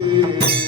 Música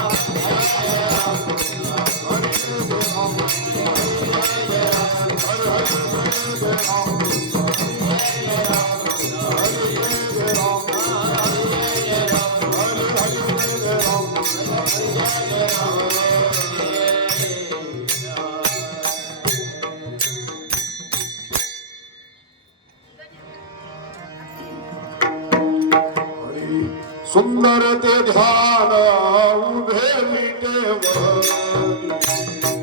सुंदर ते ध्यान उभे मिटे वाली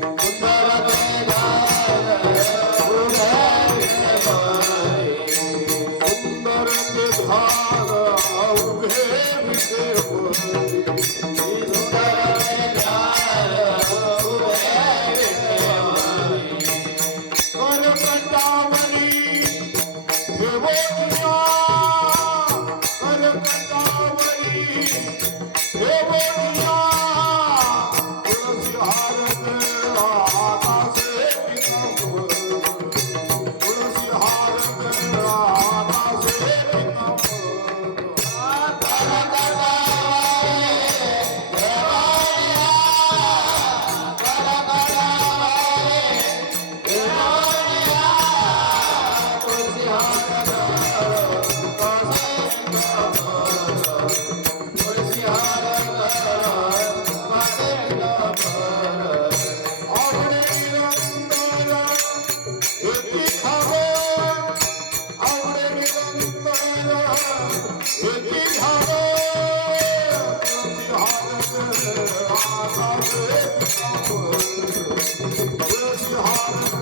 我要骑着哈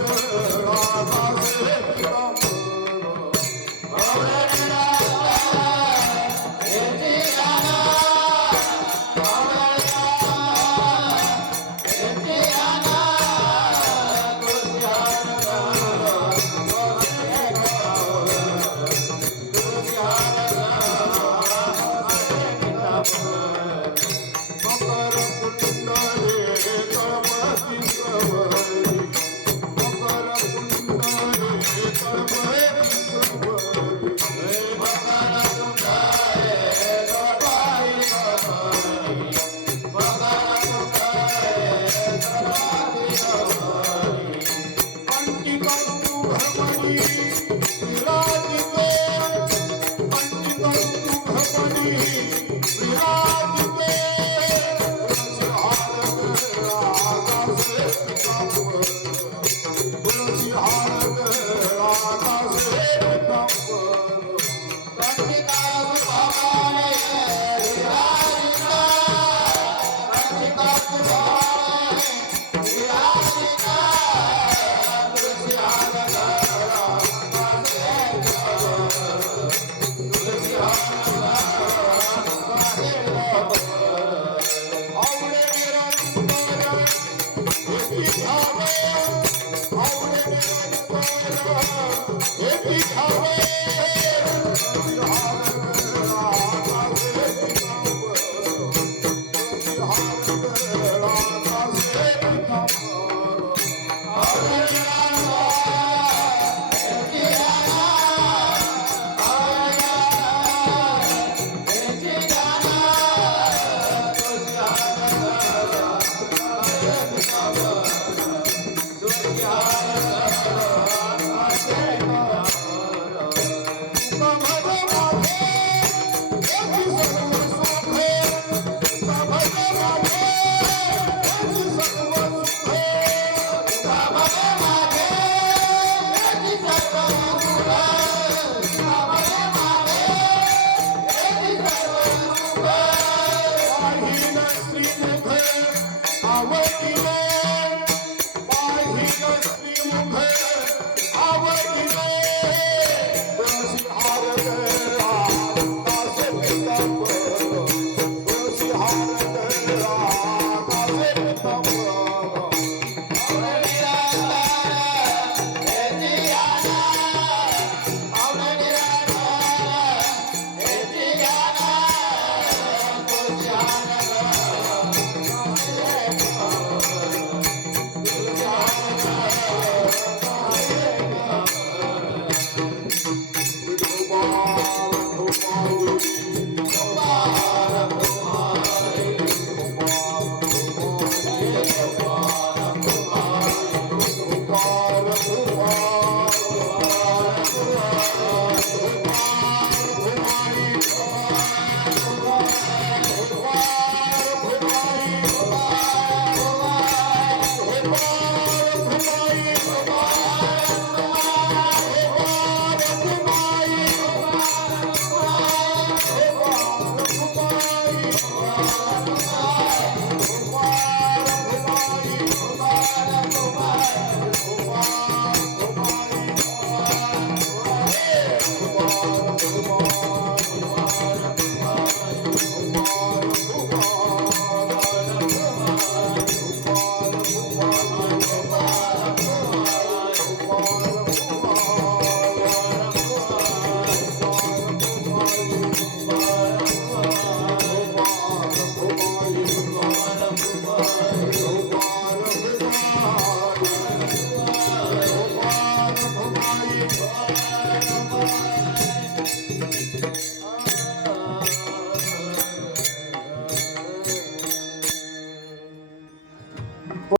德逊去